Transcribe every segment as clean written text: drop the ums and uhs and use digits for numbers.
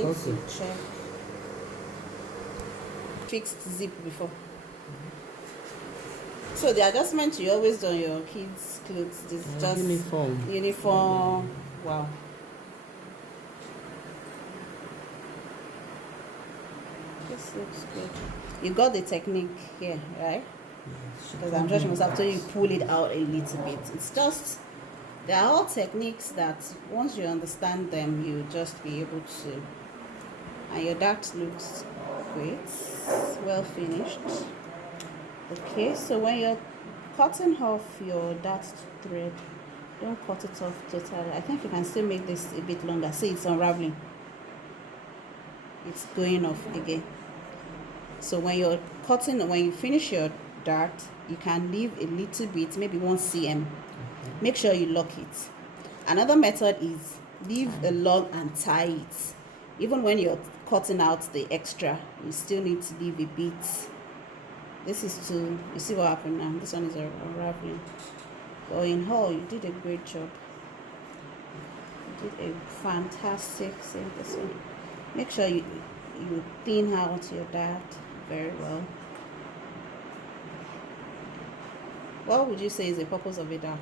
I need to check. Fixed zip before. So the adjustment you always do on your kids' clothes is just uniform. Wow. This looks good. You got the technique here, right? Because I'm sure she must have told you pull it out a little bit. It's just, they are all techniques that once you understand them, you just be able to. And your dart looks great, well finished. Okay, so when you're cutting off your dart thread, don't cut it off totally. I think you can still make this a bit longer. See, it's unraveling. It's going off again. So when you're cutting, when you finish your dart, you can leave a little bit, maybe 1 cm. Make sure you lock it. Another method is leave a log and tie it. Even when you're cutting out the extra, you still need to leave a bit. This is to, you see what happened now? This one is unraveling. But in all, you did a great job. You did a fantastic thing. This one. Make sure you thin out your dart very well. What would you say is the purpose of a dart?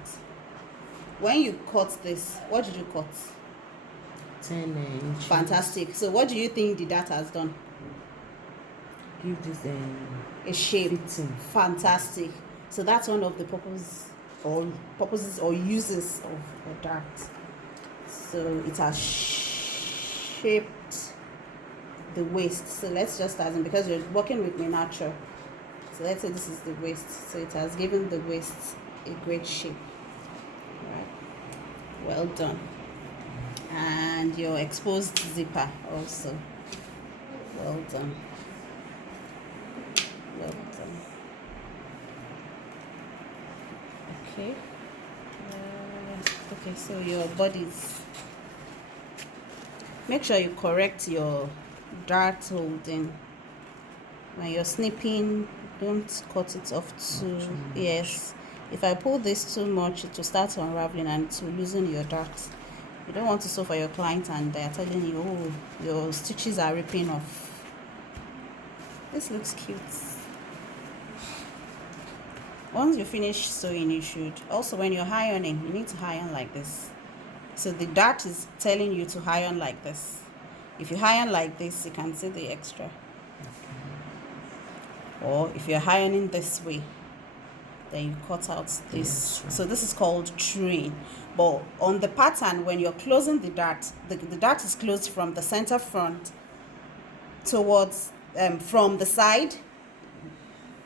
When you cut this, what did you cut? 10 inches. Fantastic. So what do you think the dart has done? Give this a shape. Fitting. Fantastic. So that's one of the purposes or uses of a dart. So it has shaped the waist. So let's just start, because you're working with miniature. So let's say this is the waist. So it has given the waist a great shape. Right. Well done. And your exposed zipper also. Well done. Well done. Okay. Okay, so your bodies. Make sure you correct your dart holding. When you're snipping, don't cut it off too. Yes. If I pull this too much, it will start unraveling and it will loosen your dart. You don't want to sew for your client and they're telling you, oh, your stitches are ripping off. This looks cute. Once you finish sewing, you should also, when you're ironing, you need to iron like this. So the dart is telling you to iron like this. If you iron like this, you can see the extra. Or if you're ironing this way, then you cut out this. So this is called truing. But on the pattern, when you're closing the dart is closed from the center front towards, from the side,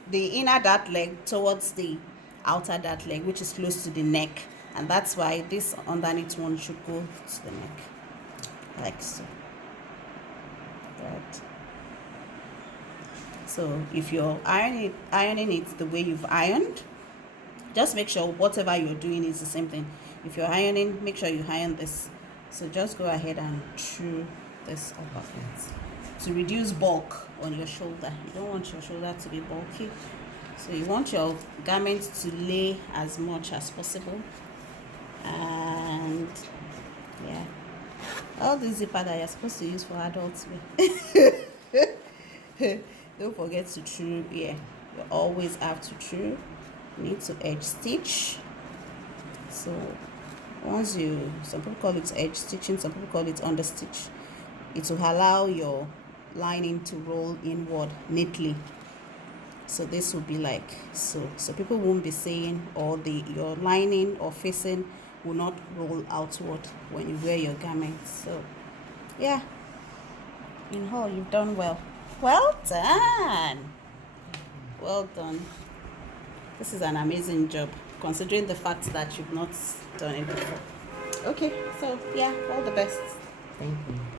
the inner dart leg towards the outer dart leg, which is close to the neck. And that's why this underneath one should go to the neck, like so. Right. So if you're ironing it the way you've ironed, just make sure whatever you're doing is the same thing. If you're ironing, make sure you iron this. So just go ahead and true this upper part to reduce bulk on your shoulder. You don't want your shoulder to be bulky, so you want your garment to lay as much as possible. And yeah, all the zipper that you're supposed to use for adults don't forget to true. Yeah, you always have to true. You need to edge stitch. So once some people call it edge stitching, some people call it under stitch. It will allow your lining to roll inward neatly. So this will be like so people won't be saying, or your lining or facing will not roll outward when you wear your garments. So yeah, in all, you've done well. Well done. Well done. This is an amazing job, considering the fact that you've not done it before. Okay, so yeah, all the best. Thank you.